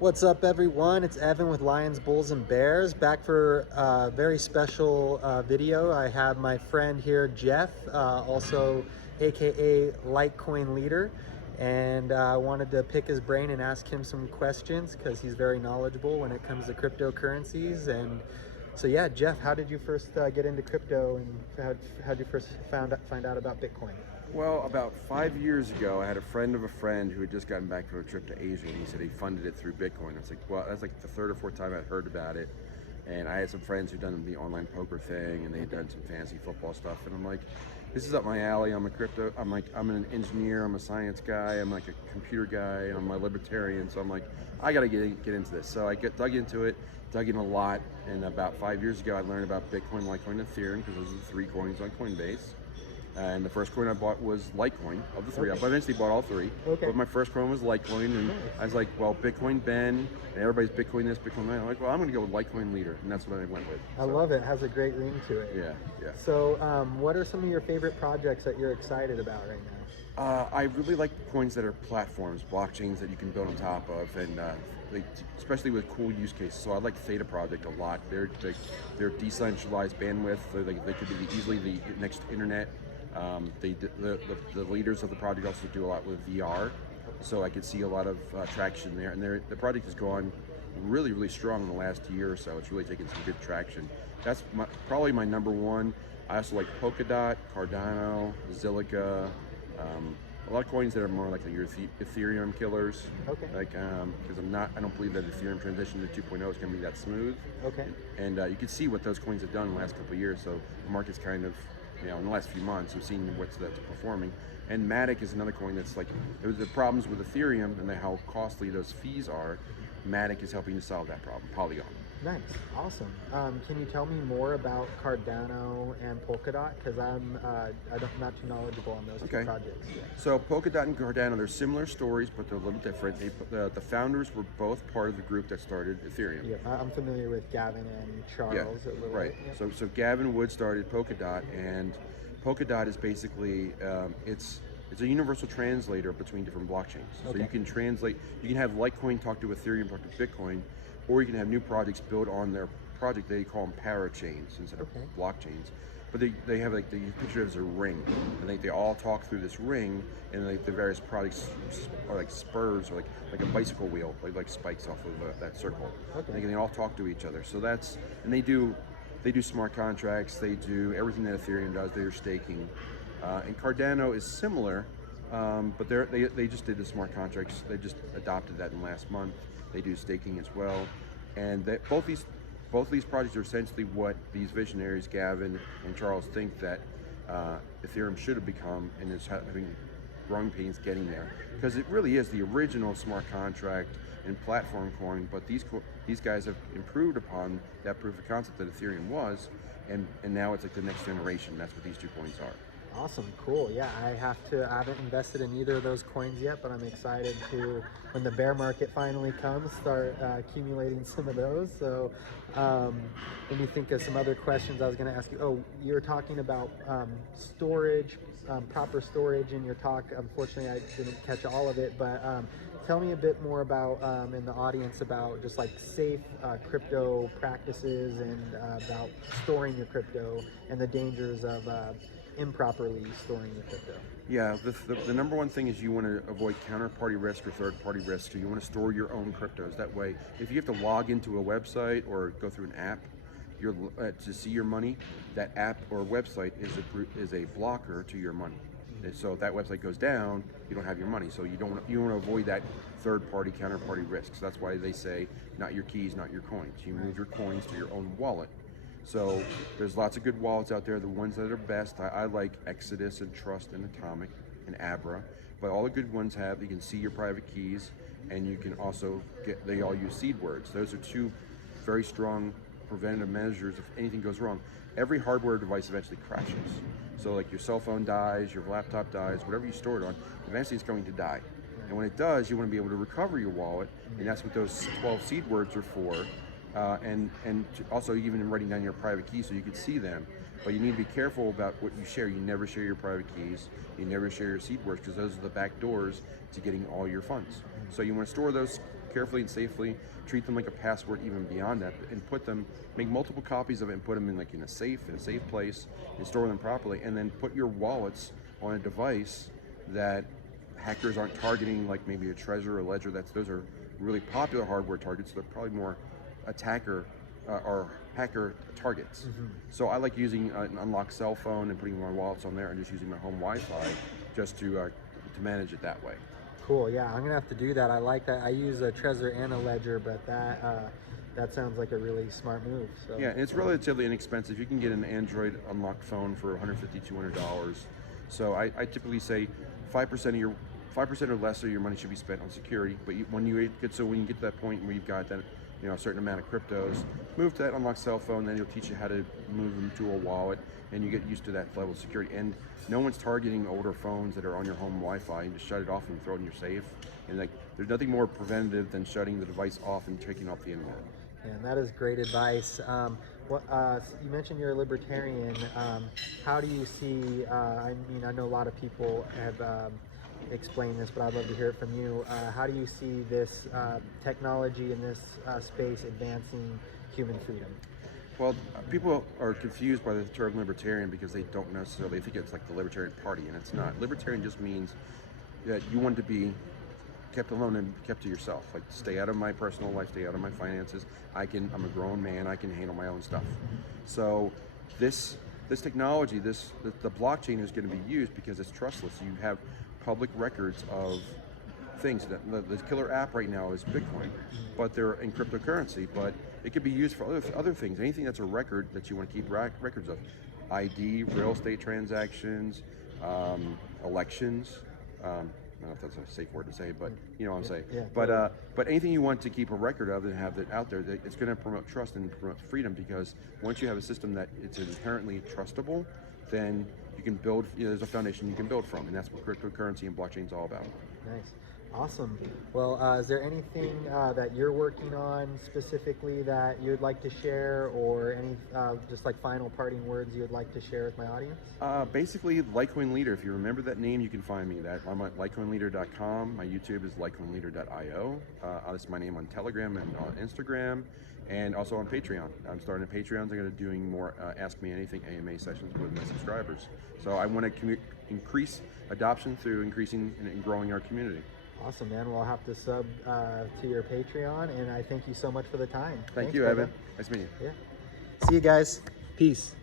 What's up, everyone? It's Evan with Lions, Bulls, and Bears, back for a very special video. I have my friend here, Jeff, also aka Litecoin Leader, and I wanted to pick his brain and ask him some questions because he's very knowledgeable when it comes to cryptocurrencies. And so yeah, Jeff, how did you first get into crypto, and how did you first find out about Bitcoin? Well, about 5 years ago, I had a friend of a friend who had just gotten back from a trip to Asia, and he said he funded it through Bitcoin. I was like, well, that's like the third or fourth time I'd heard about it. And I had some friends who'd done the online poker thing, and they had done some fancy football stuff. And I'm like, this is up my alley. I'm I'm an engineer. I'm a science guy. I'm like a computer guy, and I'm a libertarian. So I'm like, I got to get into this. So I dug into it, dug in a lot. And about 5 years ago, I learned about Bitcoin, Litecoin, and Ethereum, because those are the three coins on Coinbase. And the first coin I bought was Litecoin of the three. Okay. I eventually bought all three. Okay. But my first coin was Litecoin, and I was like, well, Bitcoin Ben, and everybody's Bitcoin this, Bitcoin that. I'm like, well, I'm going to go with Litecoin Leader, and that's what I went with. I love it. It has a great ring to it. Yeah. So what are some of your favorite projects that you're excited about right now? I really like coins that are platforms, blockchains that you can build on top of, and especially with cool use cases. So I like Theta project a lot. They're decentralized bandwidth. They could be easily the next internet. The leaders of the project also do a lot with VR, so I could see a lot of traction there. And the project has gone really strong in the last year or so. It's really taken some good traction. That's probably my number one. I also like Polkadot, Cardano, Zilliqa. A lot of coins that are more like your Ethereum killers. Okay. Like, because I don't believe that Ethereum transition to 2.0 is going to be that smooth. Okay. And you can see what those coins have done in the last couple of years. So the market's kind of, in the last few months, we've seen what's that's performing. And Matic is another coin that's like, there was the problems with Ethereum and how costly those fees are. Matic is helping to solve that problem. Polygon. Nice, awesome. Can you tell me more about Cardano and Polkadot? Because I'm not too knowledgeable on those two projects yet. So Polkadot and Cardano, they're similar stories, but they're a little different. The founders were both part of the group that started Ethereum. Yeah, I'm familiar with Gavin and Charles. Yeah, right. Yep. So Gavin Wood started Polkadot, and Polkadot is basically it's a universal translator between different blockchains. So you can translate, you can have Litecoin talk to Ethereum, talk to Bitcoin, or you can have new projects built on their project. They call them parachains instead of blockchains. But they have like, the picture it as a ring, and they all talk through this ring, and like the various products are like spurs, or like a bicycle wheel, like spikes off of that circle. Okay. And they all talk to each other. So and they do smart contracts. They do everything that Ethereum does. They're staking. And Cardano is similar, but they just did the smart contracts. They just adopted that in last month. They do staking as well, and both these projects are essentially what these visionaries, Gavin and Charles, think that Ethereum should have become, and is having growing pains getting there, because it really is the original smart contract and platform coin. But these guys have improved upon that proof of concept that Ethereum was, and now it's like the next generation. That's what these two coins are. Awesome, cool. Yeah, I haven't invested in either of those coins yet, but I'm excited to, when the bear market finally comes, start accumulating some of those. So let me think of some other questions I was going to ask you. Oh, you were talking about storage, proper storage in your talk. Unfortunately, I didn't catch all of it, but tell me a bit more about, in the audience, about just like safe crypto practices, and about storing your crypto and the dangers of improperly storing your crypto. Yeah, the number one thing is you want to avoid counterparty risk or third-party risk. So you want to store your own cryptos. That way, if you have to log into a website or go through an app to see your money, that app or website is a blocker to your money. And so if that website goes down, you don't have your money. So you want to avoid that third-party, counterparty risk. So that's why they say not your keys, not your coins. You move your coins to your own wallet. So there's lots of good wallets out there. The ones that are best, I like Exodus and Trust and Atomic and Abra. But all the good ones you can see your private keys, and you can also they all use seed words. Those are two very strong preventative measures if anything goes wrong. Every hardware device eventually crashes. So like your cell phone dies, your laptop dies, whatever you store it on, eventually it's going to die. And when it does, you want to be able to recover your wallet, and that's what those 12 seed words are for. And also even writing down your private keys so you can see them. But you need to be careful about what you share. You never share your private keys. You never share your seed words, because those are the back doors to getting all your funds. So you want to store those carefully and safely, treat them like a password even beyond that, and make multiple copies of it and put them in a safe place, and store them properly, and then put your wallets on a device that hackers aren't targeting, like maybe a Trezor or Ledger. Those are really popular hardware targets. So they're probably more attacker or hacker targets. So I like using an unlocked cell phone and putting my wallets on there and just using my home Wi-Fi just to manage it that way. Cool. Yeah, I'm gonna have to do that. I like that. I use a Trezor and a Ledger, but that sounds like a really smart move. So yeah, and it's relatively inexpensive. You can get an Android unlocked phone for $150, $200. So I typically say 5% or less of your money should be spent on security. But when you get to that point where you've got that, a certain amount of cryptos, move to that unlocked cell phone. Then it'll teach you how to move them to a wallet, and you get used to that level of security. And no one's targeting older phones that are on your home Wi-Fi. You just shut it off and throw it in your safe. And there's nothing more preventative than shutting the device off and taking off the internet. And that is great advice. You mentioned you're a libertarian. How do you see, I know a lot of people have explained this, but I'd love to hear it from you. How do you see this technology in this space advancing human freedom? Well, people are confused by the term libertarian because they don't necessarily think it's like the Libertarian Party, and it's not. Libertarian just means that you want to be kept alone and kept to yourself. Like, stay out of my personal life, stay out of my finances. I'm a grown man, I can handle my own stuff. So this technology, the blockchain is going to be used because it's trustless. You have public records of things. The killer app right now is Bitcoin, but they're in cryptocurrency, but it could be used for other things. Anything that's a record that you want to keep records of. ID, real estate transactions, elections. I don't know if that's a safe word to say, but you know what I'm saying. Yeah, but anything you want to keep a record of and have that out there, it's going to promote trust and promote freedom, because once you have a system that it's inherently trustable, then you can build, there's a foundation you can build from, and that's what cryptocurrency and blockchain is all about. Nice. Awesome. Well, is there anything that you're working on specifically that you'd like to share, or any just like final parting words you'd like to share with my audience? Basically, Litecoin Leader. If you remember that name, you can find me. I'm at litecoinleader.com. My YouTube is litecoinleader.io. That's my name on Telegram and on Instagram, and also on Patreon. I'm starting a Patreon. I'm going to be doing more Ask Me Anything AMA sessions with my subscribers. So I want to increase adoption through increasing and growing our community. Awesome, man. Well, I'll have to sub to your Patreon, and I thank you so much for the time. Thanks, you, Evan. Nice meeting you. Yeah. See you guys. Peace.